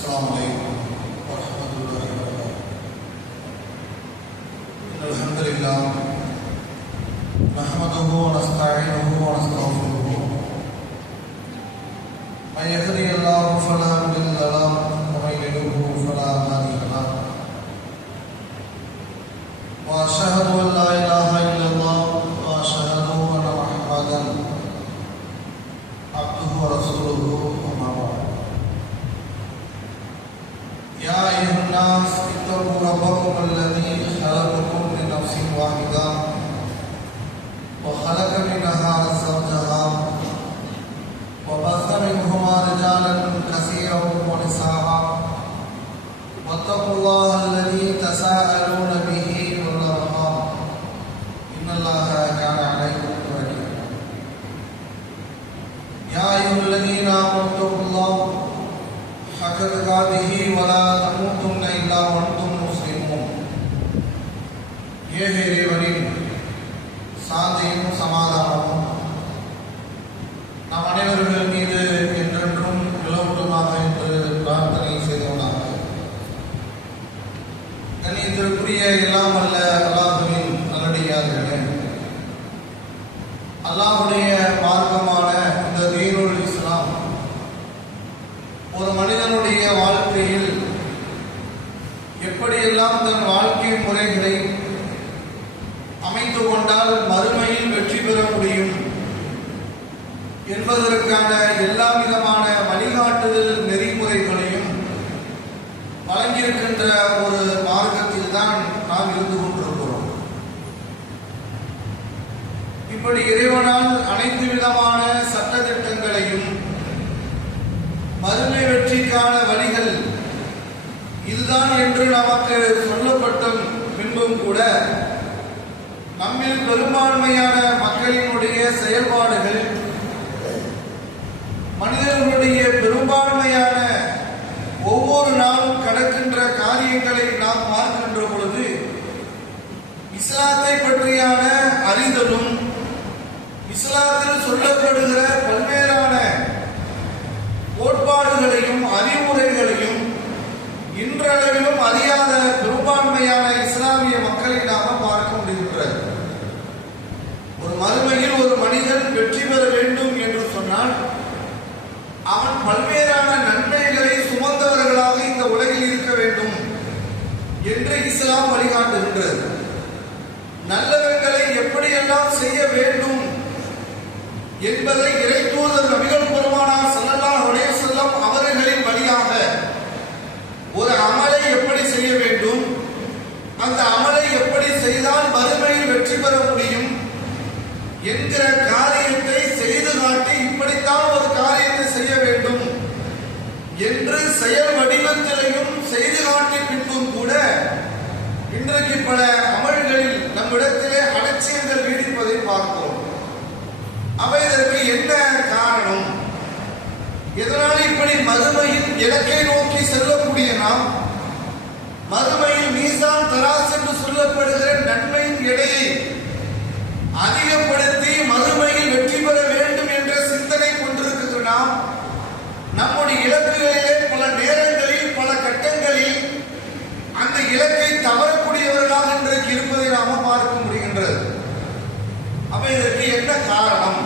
السلام عليكم ورحمة الله وبركاته. إن الحمد لله نحمده ونستعينه ونستغفره. من يهده الله فلا مضل له ومن يضلل فلا هادي له. وأشهد أن لا إله إلا الله وأشهد أن محمدا عبده ورسوله. أما بعد. يا أيها الناس اتقوا ربكم الذي خلقكم من نفس واحدة وخلق منها زوجها وبث منهما رجالا كثيرا ونساء واتقوا الله الذي تساءلون به والأرحام إن الله كان عليكم رقيبا. يا أيها الذين آمنوا اتقوا الله حق تقاته ولا تموتن إلا وأنتم مسلمون. ஏக இறைவனின் சாந்தியும் சமாதானமும் நம் அனைவர்கள் மீது என்றென்றும் நிலவட்டுமாக என்று பிரார்த்தனை செய்தவனாக கண்ணியத்திற்குரிய எல்லாம் அல்ல அல்லாஹ்வின் நல்லடியார்களே, அல்லாஹ்வுடைய மார்க்கமான இந்த தீனுல் இஸ்லாம் ஒரு மனிதனுடைய வாழ்க்கையில் எப்படியெல்லாம் தன் வாழ்க்கை முறைகளை அமைத்து கொண்டால் மறுமையில் வெற்றி பெற முடியும் என்பதற்கான எல்லா விதமான வழிகாட்டுதல் நெறிமுறைகளையும் வழங்கியிருக்கின்ற ஒரு மார்க்கத்தில் தான் நாம் இருந்து கொண்டிருக்கிறோம். இப்படி இறைவனால் அனைத்து விதமான சட்டத்திட்டங்களையும் மறுமை வெற்றிக்கான வழிகள் இதுதான் என்று நமக்கு சொல்லப்பட்ட பின்பும் கூட நம்மில் பெரும்பான்மையான மக்களினுடைய செயல்பாடுகள், மனிதர்களுடைய பெரும்பான்மையான ஒவ்வொரு நாளும் கடக்கின்ற காரியங்களை நாம் பார்க்கின்ற பொழுது இஸ்லாத்தை பற்றியான அறிதலும், இஸ்லாத்தில் சொல்லப்படுகிற பல்வேறான கோட்பாடுகளையும் அறிவுரைகளையும் இன்றளவிலும் அறியாத பெரும்பான்மையான இஸ்லாமிய மக்களை நாம பார்க்க முடிகின்றது. ஒரு மறுமையில் ஒரு மனிதன் வெற்றி பெற வேண்டும் என்று சொன்னால் அவன் பல்வேறான நன்மைகளை சுமந்தவர்களாக இந்த உலகில் இருக்க வேண்டும் என்று இஸ்லாம் வழிகாட்டுகின்றது. நல்லவர்களை எப்படியெல்லாம் செய்ய வேண்டும் என்பதை இறை தூதர் நபிகள் பெருமானார் ஸல்லல்லாஹு அலைஹி வஸல்லம் அவர்களின் வழியாக ஒரு அமலை எப்படி செய்ய வேண்டும், அந்த அமலை எப்படி செய்தால் மறுமையில் வெற்றி பெற முடியும் என்கிற காரியத்தை செய்து காட்டி இப்படித்தான் ஒரு காரியத்தை செய்ய வேண்டும் என்று செயல் வடிவத்திலையும் செய்து காட்டி பின்பும் கூட இன்றைக்கு பல அமல்களில் நம்மிடத்திலே அலட்சியங்கள் நீடிப்பதை பார்க்கிறோம். அவை இதற்கு என்ன காரணம்? எதனால் இப்படி மறுமையின் இலக்கை நோக்கி செல்லக்கூடிய நாம் மறுமையில் மீசான் தராஸ் என்று சொல்லப்படுகிற நன்மையின் எடையை அதிகப்படுத்தி மறுமையில் வெற்றி பெற வேண்டும் என்ற சிந்தனை கொண்டிருக்கிற நாம் நம்முடைய இலக்குகளிலே பல நேரங்களில் பல கட்டங்களில் அந்த இலக்கை தவறக்கூடியவர்களாக இன்றைக்கு இருப்பதை நாம பார்க்க முடிகின்றது. அவை இதற்கு என்ன காரணம்?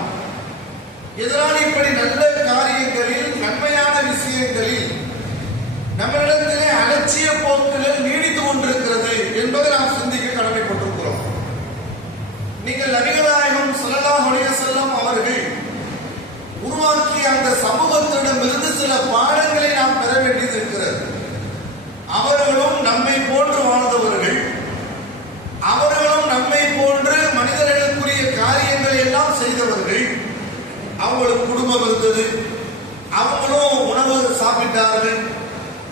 இதனால் இப்படி நல்ல காரியங்களில், நன்மையான விஷயங்களில் நம்மளிடத்திலே அலட்சிய போக்குகள் நீடித்து கொண்டிருக்கிறது என்பதை நாம் சிந்திக்க கடமைப்பட்டிருக்கிறோம். நீங்கள் நபிகள் நாயகம் ஸல்லல்லாஹு அலைஹி வஸல்லம் அவர்கள் உருவாக்கிய அந்த சமூகத்திடமிருந்து சில பாடங்களை நாம் பெற வேண்டியது இருக்கிறது. அவர்களும் நம்மை போன்று வாழ்ந்தவர்கள், அவர்களும் நம்மை போன்று மனிதர்களுக்குரிய காரியங்களை எல்லாம் செய்தவர்கள். அவங்களுக்கு குடும்பம் இருந்தது, அவங்களும் உணவு சாப்பிட்டார்கள்,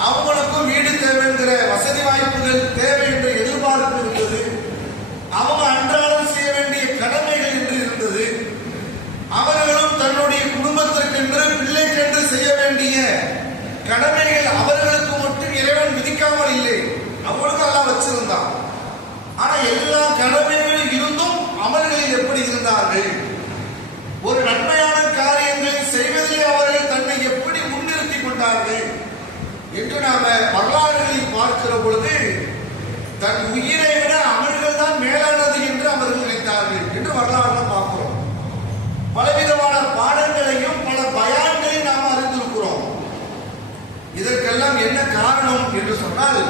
அவங்களுக்கும் வீடு தேவைங்கிற வசதி வாய்ப்புகள் தேவை என்ற எதிர்பார்ப்பு இருந்தது. அவங்க அன்றாடம் செய்ய வேண்டிய கடமைகள் என்று இருந்தது. அவர்களும் தன்னுடைய குடும்பத்திற்கென்று பிள்ளைக்கென்று செய்ய வேண்டிய கடமைகள் அவர்களுக்கு மட்டும் இறைவன் விதிக்காமல் இல்லை, அவங்களுக்கும் எல்லாம் வச்சிருந்தான். ஆனா எல்லா கடமைகளும் இருந்தும் அமல்களில் எப்படி இருந்தார்கள்? ஒரு நன்மையான காரியங்களை செய்வதிலே அவர்கள் தன்னை எப்படி முன்னிறுத்திக் கொண்டார்கள் என்று நாம வரலாறுகளில் பார்க்கிற பொழுது தன் உயிரை விட அமல்கள் தான் மேலானது என்று அவர்கள் நினைத்தார்கள் என்று வரலாறு பார்க்கிறோம். பலவிதமான பாடங்களையும் பல பயான்களையும் நாம் அறிந்திருக்கிறோம். இதற்கெல்லாம் என்ன காரணம் என்று சொன்னால்,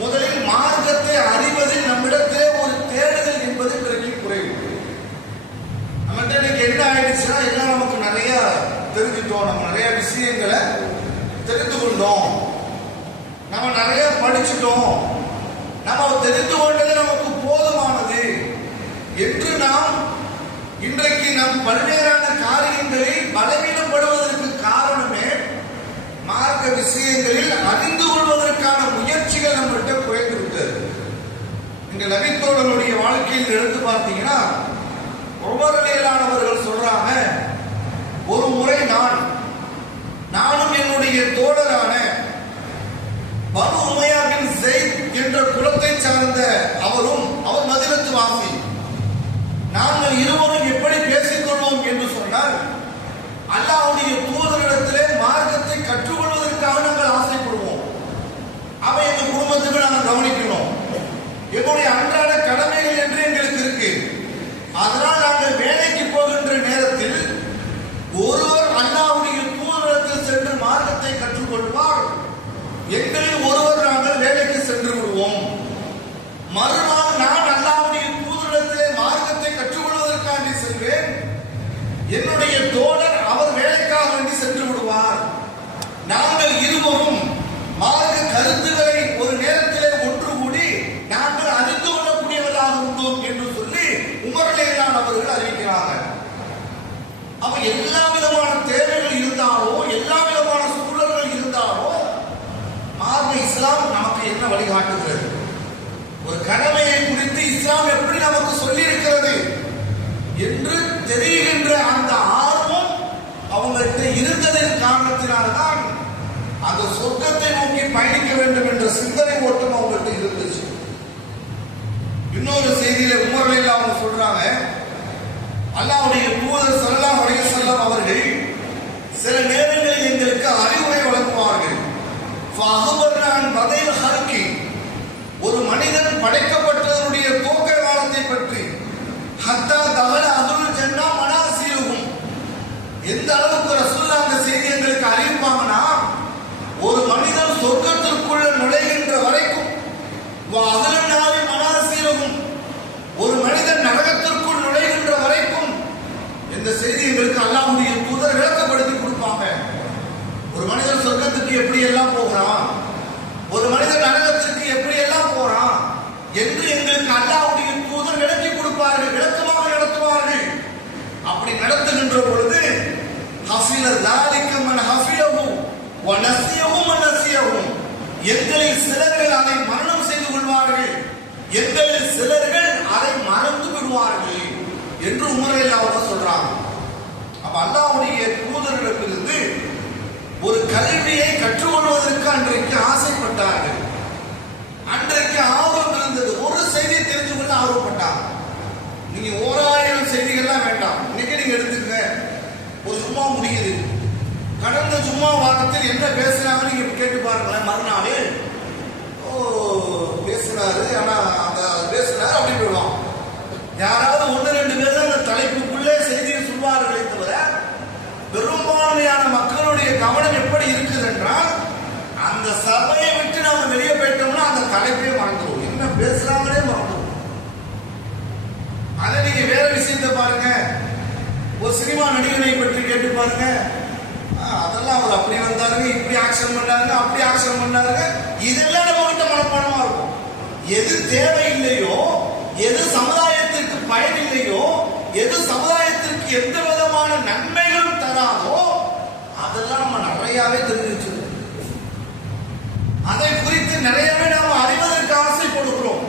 முதலில் மார்க்கத்தை அறிவதில் நம்மிடத்திலே ஒரு தேடுதல் என்பது பிறகு குறைவு. நம்மகிட்ட இன்னைக்கு என்ன ஆயிடுச்சுன்னா, எல்லாம் நமக்கு நிறைய தெரிஞ்சுட்டோம், நம்ம நிறைய விஷயங்களை தெரிந்து கொண்டோம், நம்ம நிறைய படிச்சுட்டோம், நம்ம தெரிந்து கொண்டது நமக்கு போதுமானது என்று நாம் இன்றைக்கு நாம் பல்வேறான காரியங்களில் பலவீனப்படுவதற்கு காரணமே மார்க்க விஷயங்களில் அறிந்து கொள்வதற்கான முயற்சிகள் நம்மகிட்ட குறைந்துவிட்டது. இந்த நபித்தோழருடைய வாழ்க்கையில் எடுத்து பார்த்தீங்கன்னா, உமர்லானவர்கள் சொல்றாங்க, ஒரு முறை நானும் என்னுடைய தோழரான பனு உமையா பின் ஸைத் என்ற குலத்தை சார்ந்த அவர் மதீனத்து வாசி, நாங்கள் இருவரும் எப்படி பேசிக்கொள்வோம் என்று சொன்னால், அல்லாஹ்வுடைய தூதரிடத்திலே மார்க்கத்தை கற்றுக்கொள்வதற்காக நாங்கள் ஆசைப்படுவோம். அவை எங்கள் குடும்பத்துக்கு நாங்கள் கவனிக்கணும், எங்களுடைய அன்றாட கடமைகள் என்று எங்களுக்கு இருக்கு. அதனால் நாங்கள் வேலைக்கு போகின்ற நேரத்தில் ஒருவர் அல்லாஹ்வுடைய தூதரிடத்தில் சென்று மார்க்கத்தை கற்றுக்கொள்வார், எங்களில் ஒருவர் நாங்கள் வேலைக்கு சென்று விடுவோம். மறுநாள் நான் அல்லாஹ்வுடைய தூதரிடத்திலே மார்க்கத்தை கற்றுக்கொள்வதற்காக செல்வேன், என்னுடைய தோழர் அவர் வேலைக்காக வேண்டி சென்று விடுவார். நாங்கள் இருவரும் மார்க்க கருத்துக்களை ஒரு நேரத்திலே ஒன்று கூடி நாங்கள் அறிந்து கொள்ளக்கூடியவர்களாக உண்டோம் என்று சொல்லி உமர்லான் அவர்கள் அறிவிக்கிறார்கள். அப்ப எல்லா விதமான தேவைகள் இருந்தாலோ, எல்லா விதமான சூழல்கள் இருந்தாலோ, மார்க்க இஸ்லாம் நமக்கு என்ன வழிகாட்டுகிறது, ஒரு கடமையை குறித்து இஸ்லாம் எப்படி நமக்கு சொல்லி இருக்கிறது என்று தெரிகின்ற அந்த ஆர்வம் அவங்கள்ட்ட இருந்ததன் காரணத்தினால்தான் அந்த சொர்க்கத்தை நோக்கி பயணிக்க வேண்டும் என்ற சிந்தனை ஓட்டம் அவங்கள்ட்ட இருந்துச்சு. இன்னொரு செய்தியில உமர்ல அவங்க சொல்றாங்க, அல்லாஹ்வுடைய தூதர் ஸல்லல்லாஹு அலைஹி வஸல்லம் அவர்கள் சில நேரங்களில் எங்களுக்கு அறிவுரை வழங்குவார்கள். ஃபஅஹ்பர்னான் பதைல் ஹல்கி, ஒரு மனிதன் படைக்கப்பட்டதனுடைய துவக்க காலத்தை பற்றி, ஹத்தா தஹல அதுல் ஜன்னா மனாசிலுஹும், எந்த அளவுக்கு ரசூலுல்லாஹ் அந்த செய்தி எங்களுக்கு அறிவிப்பாங்கன்னா, ஒரு மனிதன் சொர்க்கத்திற்குள்ள நுழைகின்ற வரைக்கும், வஅஹ்லன் நாரி மனாசிலுஹும், ஒரு மனிதன் நரகத்திற்குள் நுழைகின்ற வரைக்கும் இந்த செய்தி எங்களுக்கு அல்லாஹ்வுடைய தூதர் விளக்கப்படுத்தி கொடுப்பாங்க. ஒரு மனிதன் சொர்க்கத்துக்கு எப்படி எல்லாம் போகிறான், ஒரு மனிதன் நரகத்திற்கு எப்படி எல்லாம் போறான் என்று எங்களுக்கு அல்லாஹ்வுடைய தூதர் விளக்கி கொடுப்பார்கள், விளக்கமாக நடத்துவார்கள். அப்படி நடத்துகின்ற பொழுது ஹஃபில ذلك من حفظه ونسيه من نسيه, எங்களில் சிலர்கள் அதை மரணம் செய்து கொள்வார்கள், எங்களில் சிலர்கள் அதை மறந்து விடுவார்கள் என்று உமர் அவங்க சொல்றாங்க. அப்ப அல்லாஹ்வுடைய தூதரிடமிருந்து ஒரு கல்வியை கற்றுக்கொள்வதற்கு அன்றைக்கு ஆசைப்பட்டார்கள், அன்றைக்கு ஆர்வம் இருந்தது, ஒரு செய்தியை தெரிஞ்சு கொள்ள ஆர்வப்பட்டாங்க. நீங்க 1000 செய்திகள்லாம் வேண்டாம், இன்னைக்கு நீங்க எடுத்துக்க, ஒரு சும்மா முடியுது, கடந்த சும்மா வாரத்தில் என்ன பேசுறாங்க நீங்க கேட்டு பாருங்களேன். மறுநாள் பேசுறாரு, ஆனா அந்த பேசுறாரு அப்படி போயிடுவான். யாராவது 1-2 பேர் தான் அந்த தலைப்புக்குள்ளே செய்தியை சொல்வார்களே தவிர, பெரும்பான்மையான மக்களுடைய கவனம் எப்படி இருக்குது என்றால், அந்த சபையை விட்டு நாம வெளியே போயிட்டோம்னா அந்த தலைப்பே மறந்துடும், என்ன பேசுறாங்களே மறந்துடும். அதை நீங்க வேற விஷயத்தை பாருங்க, ஒரு சினிமா நடிகரை பற்றி கேட்டு பாருங்க, அதெல்லாம் அவர் அப்படி வந்தாருங்க, இப்படி ஆக்ஷன் பண்ணாருங்க, அப்படி ஆக்ஷன் பண்ணாருங்க, இதெல்லாம் நம்ம கிட்ட மனப்பாடமா இருக்கும். எது தேவையில்லையோ, எது சமுதாயத்திற்கு பயன் இல்லையோ, எது சமுதாயத்திற்கு எந்த விதமான நன்மைகளும் தராதோ அதெல்லாம் நம்ம நிறையவே தெரிஞ்சு வச்சிருக்கோம். அதை குறித்து நிறையவே நாம் அறிவதற்கு ஆசைப்படுகிறோம்.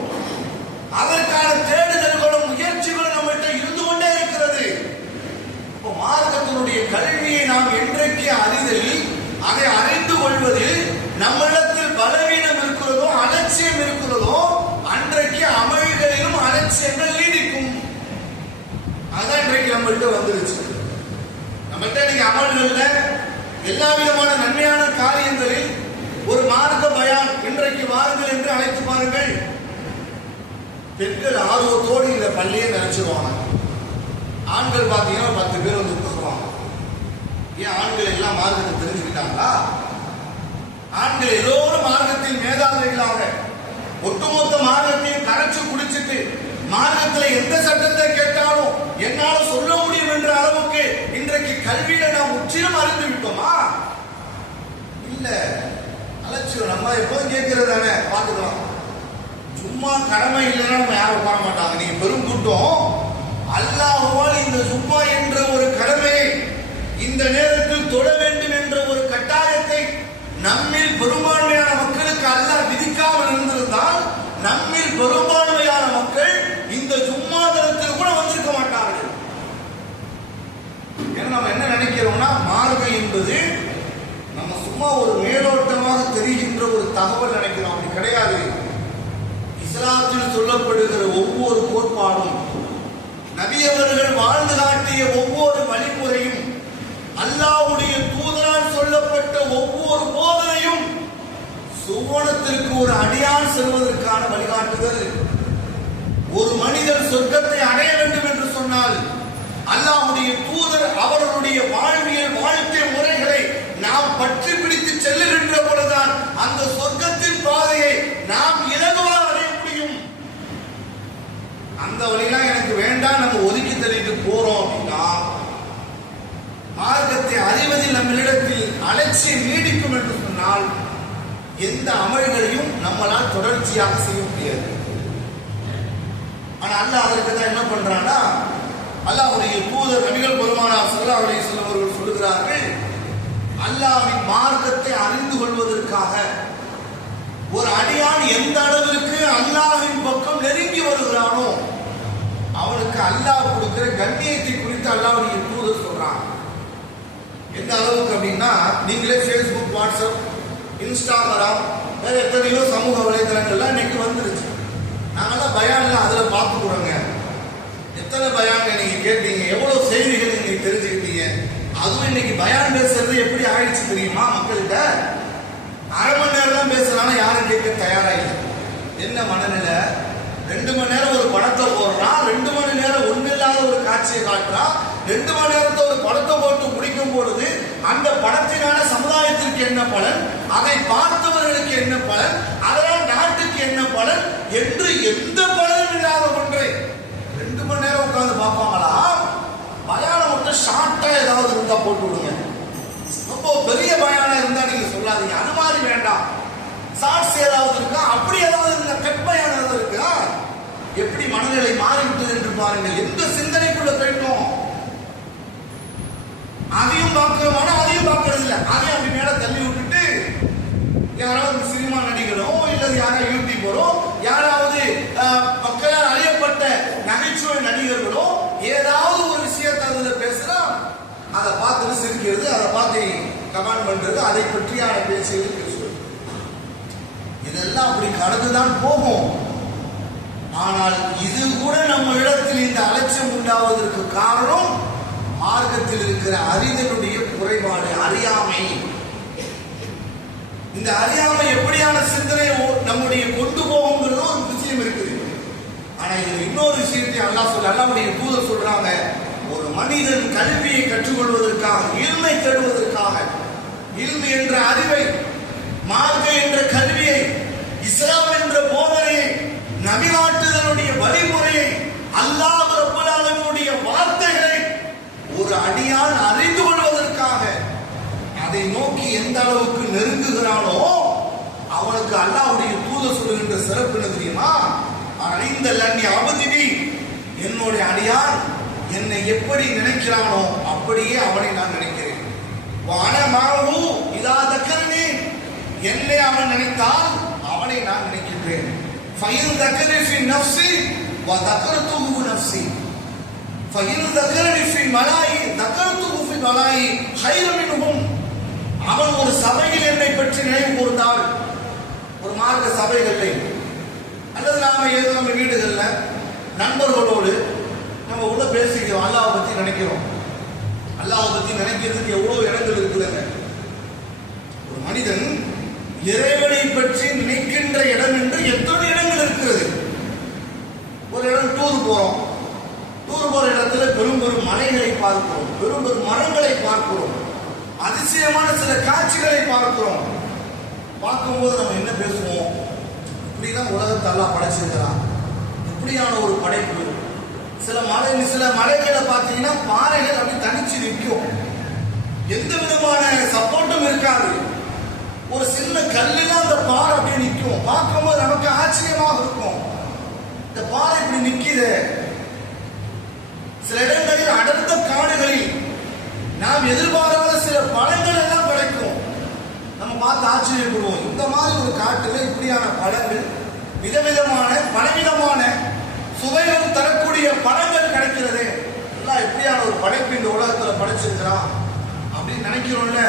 அதற்கான தேடுதல்களும் முயற்சிகளும் நம்மகிட்ட இருந்து கொண்டே இருக்கிறது. இப்போ மார்க்கத்தினுடைய கல்வியை நாம் என்றைக்கு அறிதலில், அதை அறிந்து கொள்வதில் நம்மிடத்தில் பலவீனம் இருக்கிறதோ, அலட்சியம் இருக்கிறதோ, அன்றைக்கு அமல்களிலும் அலட்சியங்கள் நீடிக்கும். அதான் இன்றைக்கு நம்மகிட்ட வந்துருச்சு. நம்மகிட்ட நீங்க அமல்கள்ல எல்லா விதமான நன்மையான காரியங்களில் ஒரு பெண்கள் ஆர்வத்தோடு இந்த பள்ளியை நினைச்சிருவாங்க. ஆண்கள் பார்த்தீங்கன்னா 10 பேர் வந்து உட்காருவாங்க. ஏன் ஆண்கள் எல்லாம் மார்க்கத்தை தெரிஞ்சுக்கிட்டாங்களா? ஆண்கள் எல்லோரும் மார்க்கத்தில் மேதாவிகளாக ஒட்டுமொத்த மார்க்கத்தையும் கரைச்சு குடிச்சிட்டு மார்க்கத்தில் எந்த சட்டத்தை கேட்டாலும் என்னால சொல்ல முடியும் என்ற அளவுக்கு இன்றைக்கு கல்வியில நாம் முற்றிலும் அறிந்து விட்டோமா? இல்ல, அலட்சியம். நம்ம எப்போதும் கேட்கிறதானே பார்த்துக்கலாம். சும்மா கடமை இல்லைன்னா நம்ம யாரும் உட்கார மாட்டாங்க. நீங்க பெரும் கூட்டம் அல்லாஹ்வால் இந்த சும்மா என்ற ஒரு கடமை இந்த நேரத்தில் தொட வேண்டும் என்ற ஒரு கட்டாயத்தை நம்மில் பெரும்பான்மையான மக்களுக்கு அல்லாஹ் விதிக்காமல் இருந்திருந்தால் நம்மில் பெரும்பான்மையான மக்கள் இந்த ஜும்மா தினத்தில் கூட வந்திருக்க மாட்டார்கள். ஏன்னா நம்ம என்ன நினைக்கிறோம்னா, மார்க்கம் என்பது நம்ம சும்மா ஒரு மேலோட்டமாக தெரிகின்ற ஒரு தகவல் நினைக்கிறோம். அப்படி கிடையாது. இஸ்லாத்தில் சொல்லப்படுகிற ஒவ்வொரு கோட்பாடும், நபி அவர்கள் வாழ்ந்து காட்டிய ஒவ்வொரு வழிமுறையும், அல்லாஹ்வுடைய தூதரால் சொல்லப்பட்ட ஒவ்வொரு போதனையும் சுவனத்திற்கு ஒரு அடியான் செல்வதற்கான வழிகாட்டுதல். ஒரு மனிதர் சொர்க்கத்தை அடைய வேண்டும் என்று சொன்னால் அல்லாஹ்வுடைய தூதர் அவர்களுடைய வாழ்வியல் வாழ்க்கை முறைகளை நாம் பற்றி பிடித்து செல்லுகின்ற பொழுதுதான் அந்த சொர்க்கத்தின் பாதையை நாம் இலகுவாக அடைய முடியும். அந்த வழியெல்லாம் எனக்கு வேண்டாம், நம்ம ஒதுக்கி தள்ளிட்டு போறோம் அப்படின்னா மார்க்கத்தை அறிவதில் நம்மளிடத்தில் அலட்சியம் நீடிக்கும் என்று சொன்னால் எந்த அமல்களையும் நம்மளால் தொடர்ச்சியாக செய்ய முடியாது. ஆனா அல்லாஹ் அதற்கு தான் என்ன பண்றான்னா, அல்லாஹ்வுடைய தூதர் நபிகள் பெருமானார் ஸல்லல்லாஹு அலைஹி வஸல்லம் அவர்கள் சொல்கிறார்கள், அல்லாஹ்வின் மார்க்கத்தை அறிந்து கொள்வதற்காக ஒரு அடியான் எந்த அளவிற்கு அல்லாஹ்வின் பக்கம் நெருங்கி வருகிறானோ அவனுக்கு அல்லாஹ் கொடுக்கிற கண்ணியத்தை குறித்து அல்லாஹ்வுடைய தூதர் சொல்றாங்க. எந்த அளவுக்கு அப்படின்னா, நீங்களே ஃபேஸ்புக், வாட்ஸ்அப், இன்ஸ்டாகிராம், வேற எத்தனையோ சமூக வலைதளங்கள்லாம் இன்னைக்கு வந்துருச்சு. நாங்கெல்லாம் பயான்ல அதுல பார்த்துக்கிறோங்க. எத்தனை பயான்க நீங்க கேட்டீங்க, எவ்வளவு செய்திகள் நீங்க தெரிஞ்சுக்கிட்டீங்க. அதுவும் இன்னைக்கு பயான் பேசுறது எப்படி ஆயிடுச்சு தெரியுமா? மக்கள்கிட்ட அரை மணி நேரம் தான் பேசுறாங்க, யாரும் கேட்க தயாரா இல்லை. என்ன மனநிலை? 2 மணி நேரம் ஒரு படத்தை போடுறான், 2 மணி நேரம் ஒன்றில்லாத ஒரு காட்சியை காட்டுறான், 2 மணி நேரத்தை ஒரு படத்தை போட்டு முடிக்கும் பொழுது அந்த படத்தினால சமுதாயத்திற்கு என்ன பலன், அதை பார்த்தவர்களுக்கு என்ன பலன், அதனால் நாட்டுக்கு என்ன பலன் என்று எந்த பலனும் இல்லாத ஒன்றை 2 மணி நேரம் உட்கார்ந்து பார்ப்பாங்களா? பயானம் மட்டும் ஷார்ட்டா ஏதாவது இருந்தா போட்டு விடுங்க. ரொம்ப பெரிய பயானம் இருந்தா நீங்க சொல்லாதீங்க, அது மாதிரி வேண்டாம். ஷார்ட்ஸ் ஏதாவது இருக்கா, அப்படி ஏதாவது இருந்தா கட் பயானம் ஏதாவது இருக்கா? எப்படி மனநிலை மாறிவிட்டது என்று பாருங்கள். எந்த சிந்தனைக்குள்ள போயிட்டோம்? அதையும் பார்க்கிறோம், அதையும் பார்க்கறது இல்லை. அதையும் அப்படி மேல தள்ளி விட்டுட்டு யாராவது சினிமா நடிகரோ இல்லது யாராவது யூடியூபரோ யாராவது மக்களால் அறியப்பட்ட நகைச்சுவை நடிகர்களோ ஏதாவது ஒரு விஷயத்தை அதுல பேசுறா, அதை பார்த்துட்டு சிரிக்கிறது, அதை பார்த்து கமெண்ட் பண்றது, அதை பற்றியான பேசுகிறது, பேசுவது, இதெல்லாம் அப்படி கடந்துதான் போகும். ஆனால் இது கூட நம்ம இடத்தில் இந்த அலட்சியம் உண்டாவதற்கு காரணம் மார்க்கத்தில் இருக்கிற அறிதலுடைய குறைபாடு, அறியாமை. இந்த அறியாமை எப்படியான சிந்தனை நம்முடைய கொண்டு போகுங்கிறது ஒரு விஷயம் இருக்குது. ஆனா இது இன்னொரு விஷயத்தை அல்லாஹ்வுடைய தூதர் சொல்றாங்க, ஒரு மனிதன் கல்வியை கற்றுக்கொள்வதற்காக, இல்மை தேடுவதற்காக, இல்மு என்ற அறிவை, மார்க்க என்ற கல்வியை, இஸ்லாம் என்ற போதனையை, நபிகாட்டுதலுடைய வழிமுறையை, அல்லாஹ் ரப்பல் ஆலமீனுடைய வார்த்தைகளை ஒரு அடியான் அறிந்து கொள்வதற்காக அதை நோக்கி எந்த அளவுக்கு நெருங்குகிறானோ அவனுக்கு அல்லாஹ்வுடைய தூதர் சொல்லுகின்ற சிறப்பு என்ன தெரியுமா? அறிந்த லன்னி அபதிவி, என்னுடைய அடியான் என்னை எப்படி நினைக்கிறானோ அப்படியே அவனை நான் நினைக்கிறேன். வானமாவு இதா தக்கரனே, என்னை அவன் நினைத்தால் அவனை நான் நினைக்கின்றேன். ஃபைன் தக்கரி ஃபி நஃப்ஸி வ தக்கரதுஹு நஃப்ஸி, ஃபைன் தக்கரி ஃபி மலாயி தக்கரதுஹு ஃபி மலாயி கைர மின்ஹும். அவன் ஒரு சபையில் என்னை பற்றி நினைவு கூர்ந்தால், ஒரு மார்க்க சபைகளில் அல்லது நாம ஏதோ நம்ம வீடுகள்ல நண்பர்களோடு நம்ம உள்ள பேசிக்கிறோம், அல்லாஹ்வை பத்தி நினைக்கிறோம். அல்லாஹ்வை பத்தி நினைக்கிறதுக்கு எவ்வளவு இடங்கள் இருக்குதுங்க. ஒரு மனிதன் இறைவனை பற்றி நினைக்கின்ற இடம் என்று எத்தனை இடங்கள் இருக்கிறது. போறோம். டூர் போற இடத்துல பெரும் பெரும் மலைகளை பார்க்கிறோம், பெரும் பெரும் மரங்களை பார்க்கிறோம், அதிசயமான சில காட்சிகளை பார்க்கிறோம். பார்க்கும்போது நம்ம என்ன பேசுவோம்? இப்படிதான் உலகத்தை எல்லாம் படைச்சிருக்கிறான், இப்படியான ஒரு படைப்பு. சில மலைகளை பார்த்தீங்கன்னா பாறைகள் அப்படி தனிச்சு நிற்கும், எந்த விதமான சப்போர்ட்டும் இருக்காது. ஒரு சின்ன கல்லுலாம் அந்த பாறை அப்படியே நிற்கும். பார்க்கும்போது நமக்கு ஆச்சரியமாக இருக்கும், இந்த பாறை இப்படி நிற்கிது. சில இடங்களில் அடர்ந்த காடுகளில் நாம் எதிர்பாராத சில பழங்கள் எல்லாம் கிடைக்கும். நம்ம பார்த்து ஆச்சரியப்படுவோம், இந்த மாதிரி ஒரு காட்டுல இப்படியான பழங்கள், விதவிதமான பலவிதமான சுவைகள் தரக்கூடிய பழங்கள் கிடைக்கிறது. எல்லாம் எப்படியான ஒரு படைப்பு இந்த உலகத்துல படைச்சிருக்கிறான் அப்படின்னு நினைக்கிறோம்ல.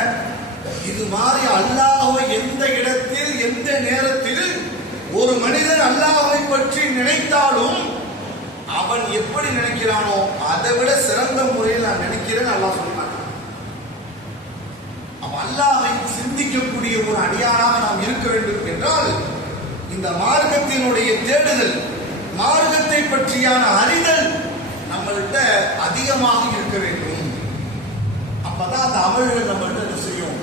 இது மாதிரி அல்லாஹ்வை எந்த இடத்தில் எந்த நேரத்தில் ஒரு மனிதன் அல்லாஹ்வை பற்றி நினைத்தாலும் அவன் எப்படி நினைக்கிறானோ அதை விட சிறந்த முறையில் நான் நினைக்கிறேன் அல்லாஹ் சொல்றான். அல்லாஹ்வை சிந்திக்கக்கூடிய ஒரு அடியானாக நாம் இருக்க வேண்டும் என்றால் இந்த மார்க்கத்தினுடைய தேடுதல், மார்க்கத்தை பற்றியான அறிதல் நம்மள்கிட்ட அதிகமாக இருக்க வேண்டும். அப்பதான் அந்த அமல்கள் நம்மள்கிட்ட என்ன செய்யும்,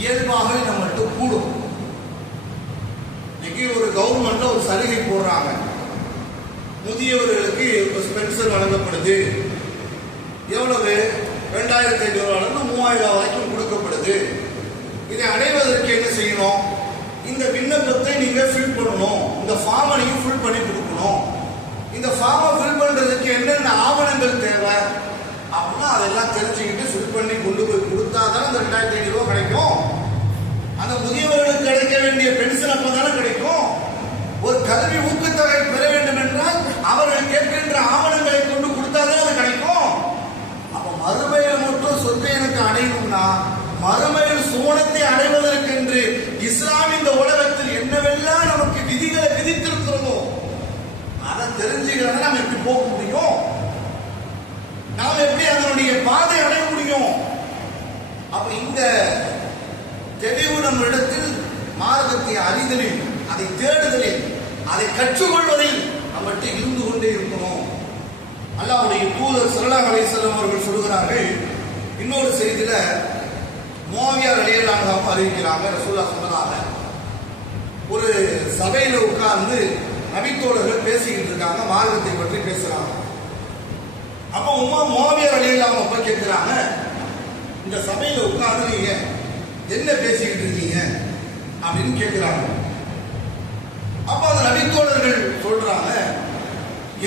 இயல்பாகவே நம்மள்கிட்ட கூடும். இன்னைக்கு ஒரு கவர்மெண்ட்ல ஒரு சலுகை போடுறாங்க, முதியவர்களுக்கு பென்ஷன் வழங்கப்படுது. எவ்வளவு? 2500 3000 வரைக்கும் கொடுக்கப்படுது. இதை அடைவதற்கு என்ன செய்யணும்? இந்த விண்ணப்பத்தை நீங்க ஃபில் பண்ணணும், இந்த ஃபார்மை நீங்க ஃபில் பண்ணி கொடுக்கணும். இந்த ஃபார்மை ஃபில் பண்றதுக்கு என்னென்ன ஆவணங்கள் தேவை அப்படின்னா அதெல்லாம் தெரிஞ்சுக்கிட்டு ஃபில் பண்ணி கொண்டு போய் கொடுத்தாதான் அந்த 2500 கிடைக்கும். அந்த முதியவர்களுக்கு கிடைக்க வேண்டிய பென்ஷன் அப்பதானே கிடைக்கும். ஒரு கல்வி ஊக்கத்தொகை பெற வேண்டும் என்றால் அவர்கள் கேட்கின்ற ஆவணங்களை கொண்டு கொடுத்தாதான் அது கிடைக்கும். அப்ப மறுமையில் மட்டும் சொத்தை எனக்கு அடையணும்னா மறுமையில் சுவனத்தை அடைவதற்கு என்று இஸ்லாம் இந்த உலகத்தில் என்னவெல்லாம் நமக்கு விதிகளை விதித்திருக்கிறதோ அதை தெரிஞ்சுக்கிறத நாம் எப்படி போக முடியும்? நாம் எப்படி அதனுடைய பாதை அடைய முடியும்? அப்ப இந்த தெளிவு நம்ம இடத்தில் மார்க்கத்தை அறிதலில், அதை தேடுதலில், அதை கற்றுக்கொள்வதில் நம்மகிட்ட இருந்து கொண்டே இருக்கணும். அல்லாஹ்வுடைய தூதர் ஸல்லல்லாஹு அலைஹி வஸல்லம் அவர்கள் சொல்கிறார்கள். இன்னொரு செய்தியில முஆவியா ரலியல்லாஹு அன்ஹு அறிவிக்கிறாங்க, ரசூலுல்லாஹ் சொன்னதாக ஒரு சபையில உட்கார்ந்து நபித்தோழர்கள் பேசிக்கிட்டு இருக்காங்க, மார்க்கத்தை பற்றி பேசுறாங்க. அப்ப முஆவியா ரலியல்லாஹு அன்ஹு கேட்கிறாங்க, இந்த சபையில உட்கார்ந்து நீங்க என்ன பேசிக்கிட்டு இருக்கீங்க அப்படின்னு கேட்கிறாங்க. அப்ப அந்த நபித்தோழர்கள் சொல்றாங்க,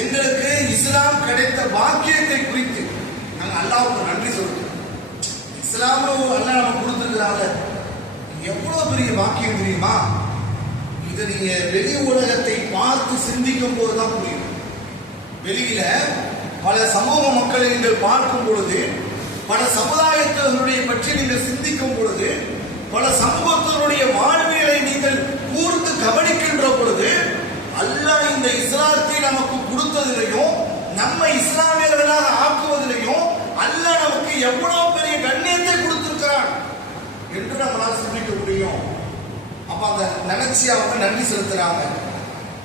எங்களுக்கு இஸ்லாம் கிடைத்த பாக்கியத்தை குறித்து நாங்கள் அல்லாஹ்வுக்கு நன்றி சொல்றோம். இஸ்லாம் அல்லாஹ் நமக்கு கொடுத்திருக்கிறாங்க, எவ்வளவு பெரிய பாக்கியம் தெரியுமா? இதை நீங்க வெளி உலகத்தை பார்த்து சிந்திக்கும் போதுதான் புரியும். வெளியில பல சமூக மக்களை நீங்கள் பார்க்கும் பொழுது, பல சமுதாயத்தினருடைய பற்றி நீங்கள் சிந்திக்கும் பொழுது, பல சமூகத்தினுடைய வாழ்வியலை நீங்கள் கூர்ந்து கவனிக்கின்ற பொழுது அல்லாஹ் இந்த இஸ்லாத்தை நமக்கு கொடுத்ததிலையும் நம்ம இஸ்லாமியர்களாக ஆக்குவதிலையும் அல்லாஹ் நமக்கு எவ்வளவு பெரிய கண்ணியத்தை கொடுத்திருக்கிறான் என்று நம்மளால் சிந்திக்க முடியும். அப்ப அந்த நினைச்சி அவங்க நன்றி செலுத்துறாங்க.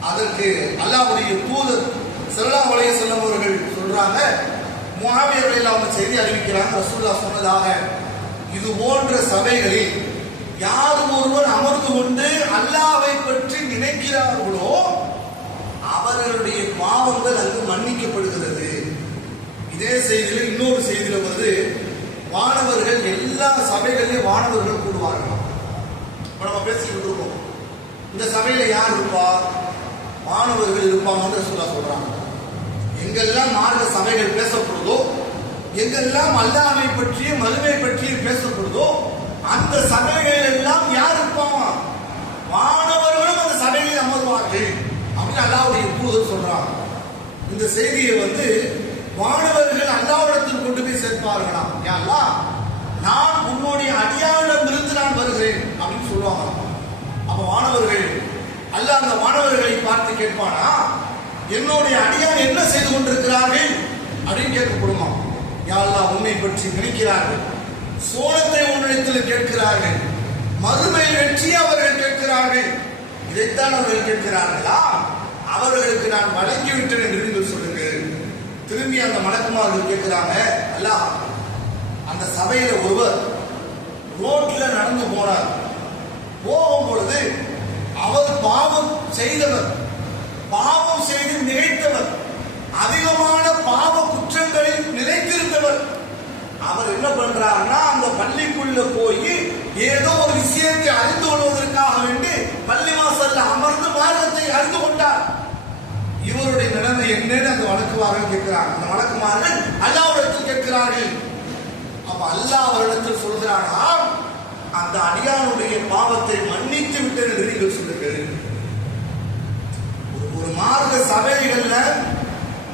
அதற்கு அல்லாஹ்வுடைய தூதர் ஸல்லல்லாஹு அலைஹி வஸல்லம் அவர்கள் சொல்றாங்க, முஆவியா ரலியல்லாஹு அன்ஹு செய்தி அறிவிக்கிறாங்க, ரசூலுல்லாஹ் சொன்னதாக, இது போன்ற சபைகளில் யார் ஒருவர் அமர்ந்து கொண்டு அல்லாஹ்வை பற்றி நினைக்கிறார்களோ அவர்களுடைய பாவங்கள் அங்கு மன்னிக்கப்படுகிறது. இதே செய்தியில இன்னொரு செய்தியில வந்து வானவர்கள் எல்லா சபைகளிலும் வானவர்கள் கூடுவார்கள். நம்ம பேசிக்கிட்டு இருக்கோம், இந்த சபையில யார் இருப்பா? வானவர்கள் இருப்பாங்கன்னு சொல்றாங்க. எங்கெல்லாம் மார்க்க சபைகள் பேசப்படுதோ, எங்கெல்லாம் அல்லாஹ்வை பற்றிய மறுமை பற்றிய பேசப்படுதோ அந்த சபைகள் எல்லாம் யார் இருப்பாங்க? வானவர்களும் அந்த சபைகளில் அமர்வார்கள் அப்படின்னு அல்லாஹ்வுடைய தூதர் சொல்றாங்க. இந்த செய்தியை வந்து வானவர்கள் அல்லாஹ்விடத்தில் கொண்டு போய் சேர்ப்பார்களாம். யா அல்லாஹ், நான் உன்னுடைய அடியாரிடம் இருந்து நான் வருகிறேன் அப்படின்னு சொல்லுவாங்க. அப்ப வானவர்கள் அல்லாஹ் அந்த வானவர்களை பார்த்து கேட்பானா, என்னுடைய அடியார் என்ன செய்து கொண்டிருக்கிறார்கள் அப்படின்னு கேட்கப்படுமா? யா அல்லாஹ், உன்னை பற்றி நினைக்கிறார்கள், சோளத்தை உன்னிடத்தில் கேட்கிறார்கள், மறுமை வெற்றி அவர்கள் கேட்கிறார்கள். இதைத்தான் அவர்கள் கேட்கிறார்களா? அவர்களுக்கு நான் வழங்கிவிட்டேன் என்று நீங்கள் சொல்லுங்கள். திரும்பி அந்த மலக்குமார்கள் கேட்கிறாங்க, அல்லாஹ், அந்த சபையில ஒருவர் ரோட்ல நடந்து போனார். போகும் பொழுது அவர் பாவம் செய்தவர், பாவம் செய்து நினைத்தவர், அதிகமான பாவ குற்றங்களில் நிலைத்திருந்தவர். அவர் என்ன பண்றாருன்னா, அந்த பள்ளிக்குள்ள போய் ஏதோ ஒரு விஷயத்தை அறிந்து கொள்வதற்காக வேண்டி பள்ளிவாசல்ல அமர்ந்து மார்க்கத்தை அறிந்து கொண்டார். இவருடைய நிலைமை என்னன்னு அந்த வழக்குமார்கள் கேட்கிறாங்க. அந்த வழக்குமார்கள் அல்லாஹ்விடத்தில் கேட்கிறார்கள். அப்ப அல்லாஹ் அவரிடத்தில் சொல்கிறானா, அந்த அடியானுடைய பாவத்தை மன்னித்து விட்டது என்று நீங்கள் சொல்லுங்கள். ஒரு மார்க்க சபைகள்ல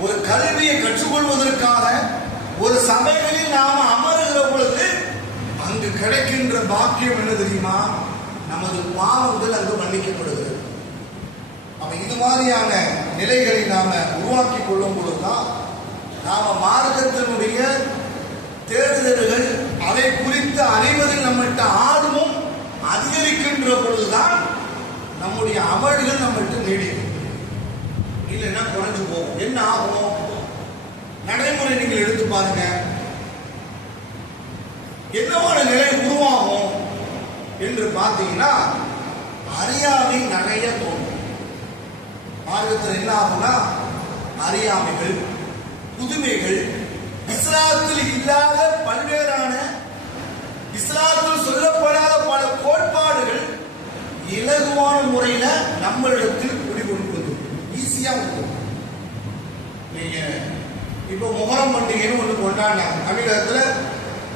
ஒரு கல்வியை கற்றுக்கொள்வதற்காக ஒரு சபைகளில் நாம அமருகிற பொழுது அங்கு கிடைக்கின்ற பாக்கியம் என்ன தெரியுமா? நமது பாவங்கள் அங்கு மன்னிக்கப்படுகிறது. அப்ப இது மாதிரியான நிலைகளை நாம உருவாக்கி கொள்ளும் பொழுதுதான் நாம மார்க்கத்தினுடைய தேடுதல்கள், அதை குறித்து அறிவதில் நம்மகிட்ட ஆர்வம் அதிகரிக்கின்ற பொழுதுதான் நம்முடைய அமல்கள் நம்மகிட்ட நீடிக்கும். இல்லைன்னா குறைஞ்சு போகும். என்ன ஆகும்? நடைமுறை நீங்கள் எடுத்து பாருங்க, என்னவான நிலை உருவாகும் என்று பார்த்தீங்கன்னா, அறியாமை நிறைய தோணும். மார்க்கத்தில் என்ன ஆகும்னா, அறியாமைகள், புதுமைகள், இஸ்லாத்தில் இல்லாத பல்வேறான, இஸ்லாத்தில் சொல்லப்படாத பல கோட்பாடுகள் இலகுவான முறையில நம்மளிடத்தில் குடிகொடுப்பது ஈஸியா இருக்கும். நீங்க இப்ப முஹர்ரம் பண்டிகைன்னு ஒண்ணு கொண்டாடினாங்க தமிழகத்துல.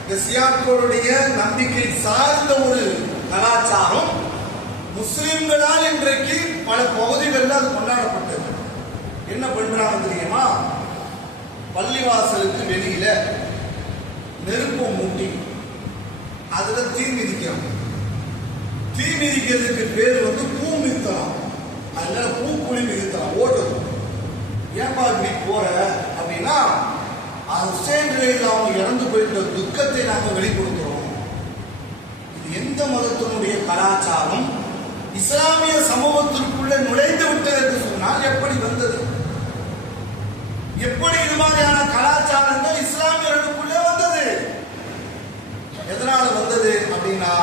இந்த சியாக்களுடைய நம்பிக்கை சார்ந்த ஒரு கலாச்சாரம் முஸ்லிம்களால் இன்றைக்கு பல பகுதிகளில் அது கொண்டாடப்பட்டது. என்ன பண்றாங்க தெரியுமா? பள்ளிவாசலுக்கு வெளியில நெருப்பை மூட்டி அதுல தீ மிதிக்கிறாங்க. தீ மிதிக்கிறதுக்கு பேர் பூ மிதித்தலாம். அதனால பூக்குழி மிதித்தலாம். ஓடுறது. ஏன்பா இப்படி போற அப்படின்னா, ஹுசைன் ரலியல்லாஹு அவங்க இறந்து போயிட்ட துக்கத்தை நாங்கள் வெளிப்படுத்துறோம். இது எந்த மதத்தினுடைய கலாச்சாரம் இஸ்லாமிய சமூகத்திற்குள்ள நுழைந்து விட்டது என்று சொன்னால் எப்படி வந்தது? எப்படி இது மாதிரியான கலாச்சாரங்கள் இஸ்லாமியர்களுக்குள்ளே வந்தது? எதனால வந்தது அப்படின்னா,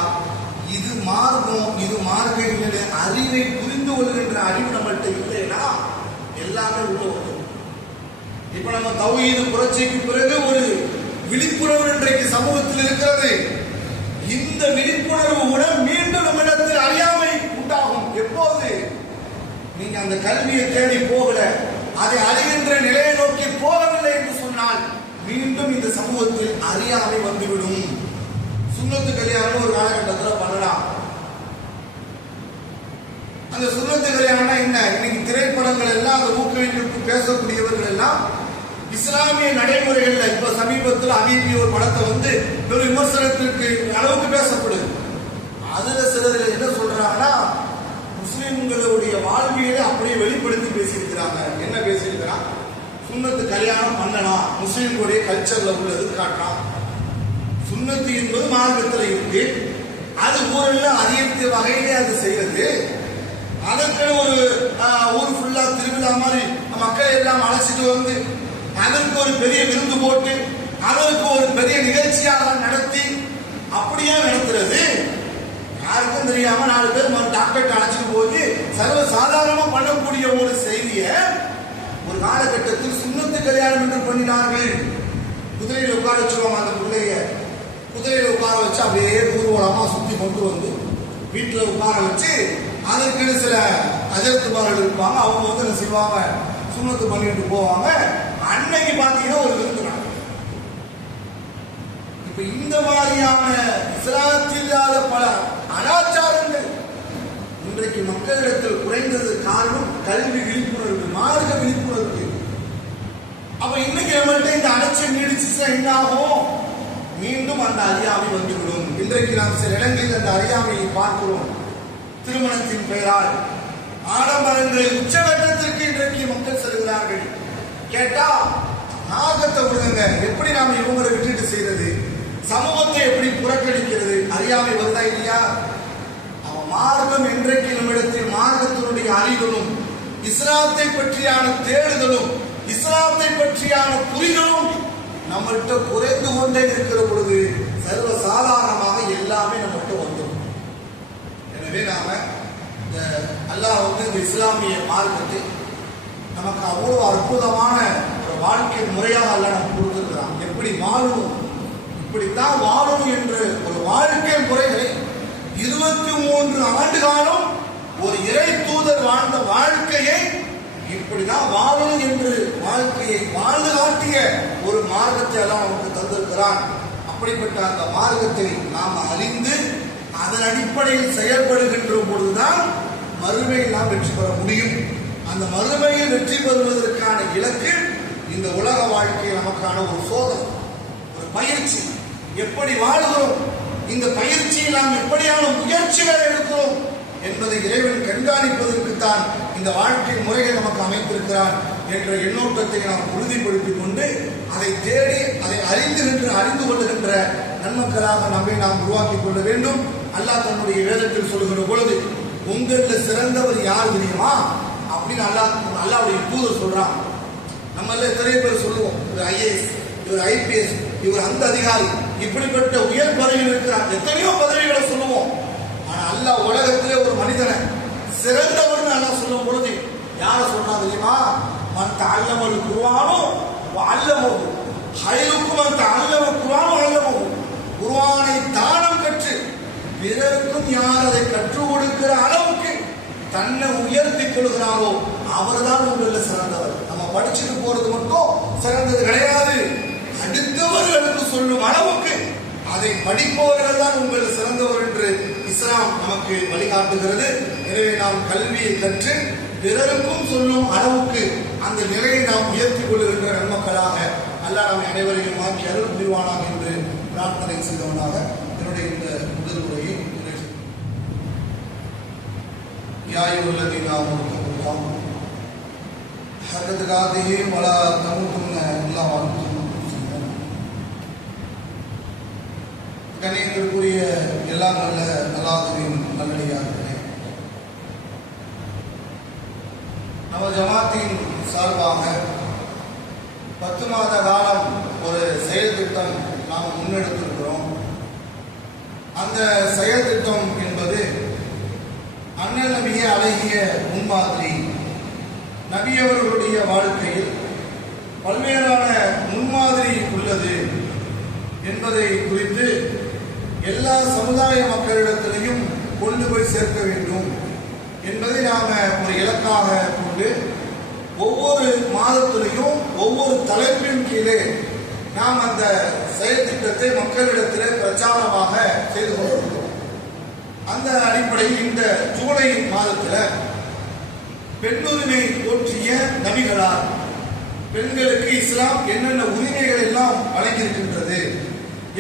இது மார்க்கம், இது மார்க்கங்களுடைய அறிவை புரிந்து கொள்கின்ற அறிவு நம்மள்கிட்ட இல்லைன்னா எல்லாமே உள்ள வரும். இப்ப நம்ம தௌஹீத் புரட்சிக்கு பிறகு ஒரு விழிப்புணர்வு இன்றைக்கு சமூகத்தில் இருக்கிறது. இந்த விழிப்புணர்வு கூட மீண்டும் நம்மிடத்தில் அறியாமை உண்டாகும். எப்போது நீங்க அந்த கல்வியை தேடி போகல, அதை அறிகின்ற நிலையை நோக்கி போகவில்லை என்று சொன்னால் மீண்டும் இந்த சமூகத்தில் அறியாமை வந்துவிடும். சுன்னத்து கல்யாணம் ஒரு காலகட்டத்தில் பண்ணலாம். அந்த சுன்னத்து கல்யாணம்னா என்ன? இன்னைக்கு திரைப்படங்கள் எல்லாம் அதை ஊக்குவிப்பு பேசக்கூடியவர்கள் எல்லாம் இஸ்லாமிய நடைமுறைகள்ல இப்ப சமீபத்தில் அமீபி ஒரு படத்தை பெரும் விமர்சனத்திற்கு அளவுக்கு பேசப்படுது. அதுல சிலர் என்ன சொல்றாங்கன்னா, முஸ்லிம்களுடைய வாழ்வியலை அப்படியே வெளிப்படுத்தி பேசியிருக்கிறாங்க. என்ன பேசியிருக்கிறான்? சுன்னத்து கல்யாணம் பண்ணலாம், முஸ்லிம்களுடைய கல்ச்சர்ல உள்ளது காட்டலாம். சுன்னத்து என்பது மார்க்கத்தில் இருக்கு. அது ஊரில் அதிக வகையிலே அது செய்யறது. அதற்கு ஒரு ஊர் ஃபுல்லா திருவிழா மாதிரி மக்களை எல்லாம் அழைச்சிட்டு அதற்கு ஒரு பெரிய விருந்து போட்டு அதற்கு ஒரு பெரிய நிகழ்ச்சியாக நடத்தி அப்படியே நடத்துறது. யாருக்கும் தெரியாம 4 பேர் டாக்டர் அழைச்சிட்டு போய் சர்வ சாதாரணமா பண்ணக்கூடிய ஒரு செய்திய ஒரு காலகட்டத்தில் சுன்னத்து கல்யாணம் என்று பண்ணினார்கள். குதிரையில உட்கார வச்சுருவாங்க. அந்த பிள்ளைய குதிரையில உட்கார வச்சு அப்படியே ஊர்வலமா சுத்தி கொண்டு வீட்டுல உட்கார வச்சு அதற்கு சில அஜர்த்துமார்கள் இருப்பாங்க. அவங்க என்ன செய்வாங்க, சுன்னத்து பண்ணிட்டு போவாங்க. அன்னைக்கு பாத்தீங்கன்னா ஒரு விருந்து. இப்ப இந்த மாதிரியான இஸ்லாத்தில் இல்லாத பல அனாச்சாரங்கள் இன்றைக்கு மக்களிடத்தில் குறைந்தது காரணம் கல்வி விழிப்புணர்வு, மார்க்க விழிப்புணர்வு. அப்ப இன்னைக்கு நம்மள்கிட்ட இந்த அலட்சியம் நீடிச்சுன்னா என்ன ஆகும்? மீண்டும் அந்த அறியாமை வந்துவிடும். இன்றைக்கு நாம் சில இடங்களில் அந்த அறியாமையை பார்க்கிறோம். திருமணத்தின் பெயரால் ஆடம்பரங்களில் உச்சகட்டத்திற்கு இன்றைக்கு மக்கள் செல்கிறார்கள். கேட்டா நாகத்தை விடுங்க, எப்படி நாம இவங்களை விட்டுட்டு செய்யறது, சமூகத்தை எப்படி புறக்கணிக்கிறது? அறியாமை வருதா இல்லையா? அவன் மார்க்கம் இன்றைக்கு நம்மிடத்தில் மார்க்கத்தினுடைய அறிவுகளும் இஸ்லாத்தை பற்றியான தேடுதலும் இஸ்லாத்தை பற்றியான புரிதலும் நம்மள்கிட்ட குறைந்து கொண்டே இருக்கிற பொழுது சர்வ சாதாரணமாக எல்லாமே நம்மகிட்ட வந்துடும். எனவே நாம அல்லாஹ் இந்த இஸ்லாமிய மார்க்கத்தை நமக்கு அவ்வளவு அற்புதமான ஒரு வாழ்க்கை முறையாக அல்லாஹ் நமக்கு கொடுத்திருக்கிறான். எப்படி வாழணும், இப்படித்தான் வாழணும் என்ற ஒரு வாழ்க்கை முறைகளை 23 ஆண்டு காலம் ஒரு இறை தூதர் வாழ்ந்த வாழ்க்கையை இப்படிதான் வாழணும் என்று வாழ்க்கையை வாழ்ந்து காட்டிய ஒரு மார்க்கத்தை எல்லாம் நமக்கு தந்திருக்கிறான். அப்படிப்பட்ட அந்த மார்க்கத்தை நாம் அறிந்து அதன் அடிப்படையில் செயல்படுகின்ற பொழுதுதான் மறுமையில் நாம் வெற்றி பெற முடியும். அந்த மறுமையில் வெற்றி பெறுவதற்கான இலக்கு இந்த உலக வாழ்க்கை நமக்கான ஒரு சோதனை, ஒரு பயிற்சி. எப்படி வாழ்கிறோம், இந்த பயிற்சியில் நாம் எப்படியான முயற்சிகள் எடுக்கிறோம் என்பதை இறைவன் கண்காணிப்பதற்குத்தான் இந்த வாழ்க்கை முறையை நமக்கு அமைத்திருக்கிறார் என்ற எண்ணோட்டத்தை நாம் உறுதிப்படுத்திக் கொண்டு அதை தேடி அதை அறிந்து கொள்ளுகின்ற நன்மக்களாக நம்மை நாம் உருவாக்கிக் கொள்ள வேண்டும். அல்லாஹ் தன்னுடைய வேதத்தில் சொல்லுகிற பொழுது உங்களில் சிறந்தவர் யார் தெரியுமா அப்படின்னு அல்லாஹ்வுடைய தூதர் சொல்றான். நம்மள எத்தனை பேர் சொல்லுவோம், இவர் ஐஏஎஸ், இவர் ஐபிஎஸ், இவர் அந்த அதிகாரி, இப்படிப்பட்ட உயர் பதவியில் இருக்கிறார், எத்தனையோ பதவிகளை சொல்லுவோம். ஆனா அல்லாஹ் உலகத்திலே ஒரு மனிதனை சிறந்தவர் அல்லாஹ் சொல்லும் பொழுது யார சொல்றா தெரியுமா? மன் தஅல்லமல் குர்ஆனோ வஅல்லமஹு ஹைருக்கும் மன் தஅல்லமல் குர்ஆனோ வஅல்லமஹு. குர்ஆனை தானம் கற்று பிறருக்கும் யார் அதை கற்றுக் கொடுக்கிற அளவுக்கு தன்னை உயர்த்திக் கொள்கிறாரோ அவர்தான் உங்களில் சிறந்தவர். நம்ம படிச்சுட்டு போறது மட்டும் சிறந்தது கிடையாது, அடுத்தவர்களுக்கு சொல்லும் அளவுக்கு அதை படிப்பவர்கள் தான் உங்கள் சிறந்தவர் என்று இஸ்லாம் நமக்கு வழிகாட்டுகிறது. எனவே நாம் கல்வியை கற்று பிறருக்கும் சொல்லும் அளவுக்கு அந்த நிலையை நாம் உயர்த்திக் கொள்ளுகின்ற நன்மக்களாக அல்லாஹ் நாம் அனைவரையும் மாற்றி அருள் புரிவானாக என்று பிரார்த்தனை செய்தவனாக என்னுடைய இந்த முதல் உரையை யாயுள்ளதின் நாம் ஹக்கத்துக்காதையே பல தமுத்தும் எல்லாம் வாழ்த்து கணியத்திற்குரிய எல்லாம் நல்ல அல்லாஹ்வின் நல்லடியார்களே, நம்ம ஜமாத்தின் சார்பாக 10 மாத காலம் ஒரு செயல் திட்டம் நாம் முன்னெடுத்திருக்கிறோம். அந்த செயல் திட்டம் என்பது அண்ணல் நபியே அழகிய முன்மாதிரி. நபியவர்களுடைய வாழ்க்கையில் பல்வேறான முன்மாதிரி உள்ளது என்பதை குறித்து எல்லா சமுதாய மக்களிடத்திலையும் கொண்டு போய் சேர்க்க வேண்டும் என்பதை நாம ஒரு இலக்காக கொண்டு ஒவ்வொரு மாதத்திலையும் ஒவ்வொரு தலைப்பின் கீழே நாம் அந்த செயல் திட்டத்தை மக்களிடத்திலே பிரச்சாரமாக செய்து கொண்டிருக்கிறோம். அந்த அடிப்படையில் இந்த ஜூலை மாதத்தில் பெண்ணுரிமை போற்றிய நபிகளார் பெண்களுக்கு இஸ்லாம் என்னென்ன உரிமைகள் எல்லாம் வழங்கியிருக்கின்றது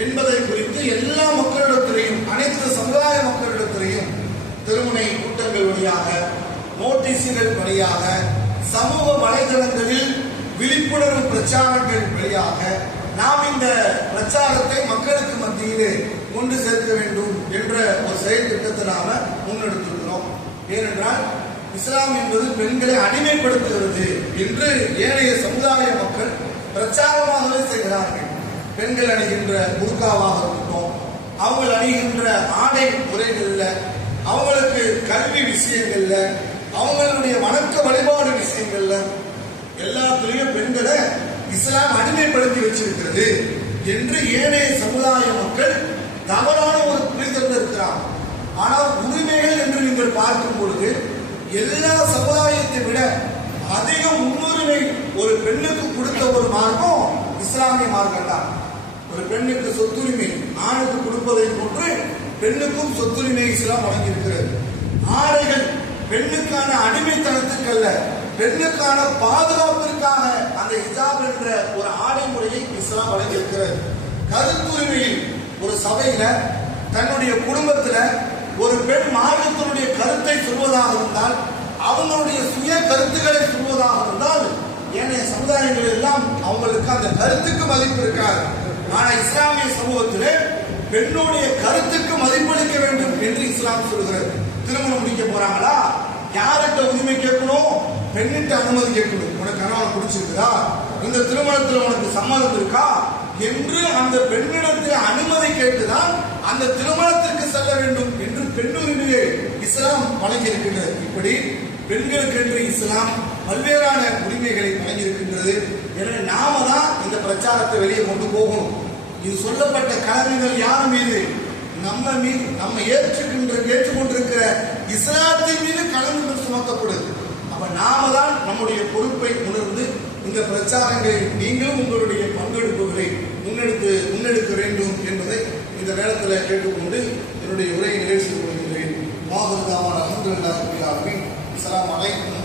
என்பதை குறித்து எல்லா மக்களிடத்திலையும் அனைத்து சமுதாய மக்களிடத்திலையும் திருமுனை கூட்டங்கள் வழியாக, நோட்டீஸுகள் வழியாக, சமூக வலைதளங்களில் விழிப்புணர்வு பிரச்சாரங்கள் வழியாக நாம் இந்த பிரச்சாரத்தை மக்களுக்கு மத்தியிலே கொண்டு சேர்க்க வேண்டும் என்ற ஒரு செயல் திட்டத்தை நாம முன்னெடுத்திருக்கிறோம். ஏனென்றால் இஸ்லாம் என்பது பெண்களை அடிமைப்படுத்துகிறது என்று ஏனைய சமுதாய மக்கள் பிரச்சாரமாகவே செய்கிறார்கள். பெண்கள் அணிகின்ற புர்காவாக இருக்கட்டும், அவங்க அணிகின்ற ஆடை முறைகள்ல, அவங்களுக்கு கல்வி விஷயங்கள்ல, அவங்களுடைய வணக்க வழிபாடு விஷயங்கள்ல எல்லாத்திலையும் பெண்களை இஸ்லாம் அடிமைப்படுத்தி வச்சிருக்கிறது என்று ஏனைய சமுதாய மக்கள் தவறான ஒரு புரிதல் இருக்கிறார். ஆனால் உரிமைகள் என்று நீங்கள் பார்க்கும் பொழுது எல்லா சமுதாயத்தை விட அதிக முன்னுரிமை ஒரு பெண்ணுக்கு கொடுத்த ஒரு மார்க்கம் இஸ்லாமிய மார்க்கம் தான். ஒரு பெண்ணுக்கு சொத்துரிமை ஆணுக்கு கொடுப்பதை போன்று பெண்ணுக்கும் சொத்துரிமை இஸ்லாம் வழங்கியிருக்கிறது. ஆடைகள் பெண்ணுக்கான அடிமைத்தனத்துக்கல்ல, பெண்ணுக்கான பாதுகாப்பிற்காக அந்த ஹிஜாப் என்ற ஒரு ஆடை முறையை இஸ்லாம் வழங்கியிருக்கிறது. கருத்துரிமையில் ஒரு சபையில தன்னுடைய குடும்பத்துல ஒரு பெண் மார்க்கத்தினுடைய கருத்தை சொல்வதாக இருந்தால், அவங்களுடைய சுய கருத்துக்களை சொல்வதாக இருந்தால், ஏனைய சமுதாயங்கள் எல்லாம் அவங்களுக்கு அந்த கருத்துக்கு மதிப்பு இருக்காது. ஆனா இஸ்லாமிய சமூகத்திலே பெண்ணுடைய கருத்துக்கு மதிப்பளிக்க வேண்டும் என்று இஸ்லாம் சொல்கிறது. திருமணம் முடிக்க போறாங்களா, யார்கிட்ட உரிமை கேட்கணும்? பெண்ணிட்ட அனுமதி கேட்கணும். உனக்கு கணவன் பிடிச்சிருக்குதா, இந்த திருமணத்தில் உனக்கு சம்மதம் இருக்கா என்று அந்த பெண்ணிடத்தில் அனுமதி கேட்டுதான் அந்த திருமணத்திற்கு செல்ல வேண்டும் என்று பெண்ணுரிமையை இஸ்லாம் வழங்கியிருக்கின்றது. இப்படி பெண்களுக்கு என்று இஸ்லாம் பல்வேறான உரிமைகளை வழங்கியிருக்கின்றது. எனவே நாம தான் இந்த பிரச்சாரத்தை வெளியே கொண்டு போகணும். இது சொல்லப்பட்ட கடமைகள் யார் மீது? நம்ம மீது, நம்ம ஏற்றுக்கொண்டிருக்கிற இஸ்லாத்தின் மீது கடமைகள் சுமத்தப்படுது. அப்ப நாம தான் நம்முடைய பொறுப்பை உணர்ந்து இந்த பிரச்சாரங்களில் நீங்களும் உங்களுடைய பங்கெடுப்புகளை முன்னெடுக்க வேண்டும் என்பதை இந்த நேரத்தில் கேட்டுக்கொண்டு என்னுடைய உரையை நிறைவு செய்து கொள்கிறேன். அல்ஹம்துலில்லாஹி ரப்பில் ஆலமீன். அஸ்ஸலாமு அலைக்கும்.